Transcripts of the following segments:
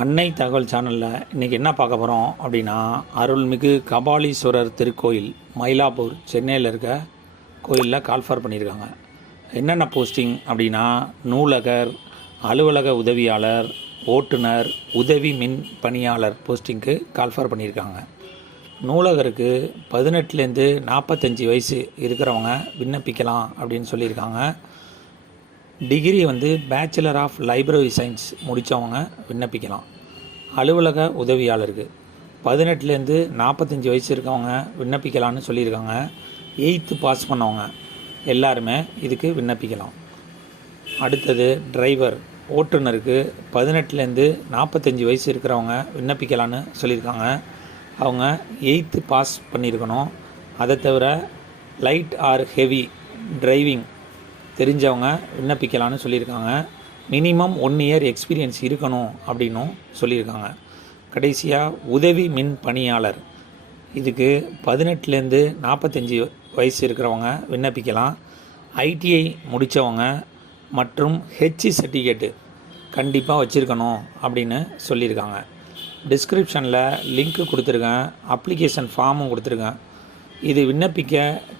அன்னை தகவல் சேனலில் இன்றைக்கி என்ன பார்க்க போகிறோம் அப்படின்னா, அருள்மிகு கபாலீஸ்வரர் திருக்கோயில் மயிலாப்பூர் சென்னையில் இருக்க கோயிலில் கால்ஃபர் பண்ணியிருக்காங்க. என்னென்ன போஸ்டிங் அப்படின்னா, நூலகர், அலுவலக உதவியாளர், ஓட்டுநர், உதவி மின் பணியாளர் போஸ்டிங்க்கு கால்ஃபர் பண்ணியிருக்காங்க. நூலகருக்கு 18லேருந்து 45 வயசு இருக்கிறவங்க விண்ணப்பிக்கலாம் அப்படின்னு சொல்லியிருக்காங்க. Degree bachelor of library science முடித்தவங்க விண்ணப்பிக்கலாம். அலுவலக உதவியாளருக்கு 18லேருந்து 45 வயசு இருக்கவங்க விண்ணப்பிக்கலான்னு சொல்லியிருக்காங்க. 8th பாஸ் பண்ணவங்க எல்லாருமே இதுக்கு விண்ணப்பிக்கலாம். அடுத்தது டிரைவர், ஓட்டுநருக்கு 18லேருந்து 45 வயசு இருக்கிறவங்க விண்ணப்பிக்கலான்னு சொல்லியிருக்காங்க. அவங்க 8th பாஸ் பண்ணியிருக்கணும். அதை தவிர லைட் ஆர் ஹெவி டிரைவிங் தெரிஞ்சவங்க விண்ணப்பிக்கலான்னு சொல்லியிருக்காங்க. மினிமம் 1 இயர் எக்ஸ்பீரியன்ஸ் இருக்கணும் அப்படின்னும் சொல்லியிருக்காங்க. கடைசியாக உதவி மின் பணியாளர், இதுக்கு 18லேருந்து 45 வயசு இருக்கிறவங்க விண்ணப்பிக்கலாம். ஐடிஐ முடித்தவங்க மற்றும் ஹெச் சர்டிஃபிகேட்டு கண்டிப்பாக வச்சுருக்கணும் அப்படின்னு சொல்லியிருக்காங்க. டிஸ்கிரிப்ஷனில் லிங்க்கு கொடுத்துருக்கேன், அப்ளிகேஷன் ஃபார்மும் கொடுத்துருக்கேன். இது விண்ணப்பிக்க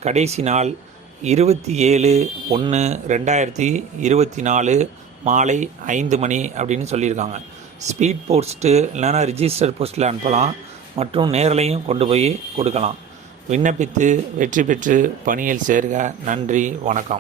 கடைசி நாள் 27/1/2024 மாலை 5 மணி அப்படின்னு சொல்லியிருக்காங்க. ஸ்பீட் போஸ்ட்டு இல்லைனா ரிஜிஸ்டர் போஸ்ட்டில் அனுப்பலாம் மற்றும் நேரிலையும் கொண்டு போய் கொடுக்கலாம். விண்ணப்பித்து வெற்றி பெற்று பணியில் சேர்க. நன்றி, வணக்கம்.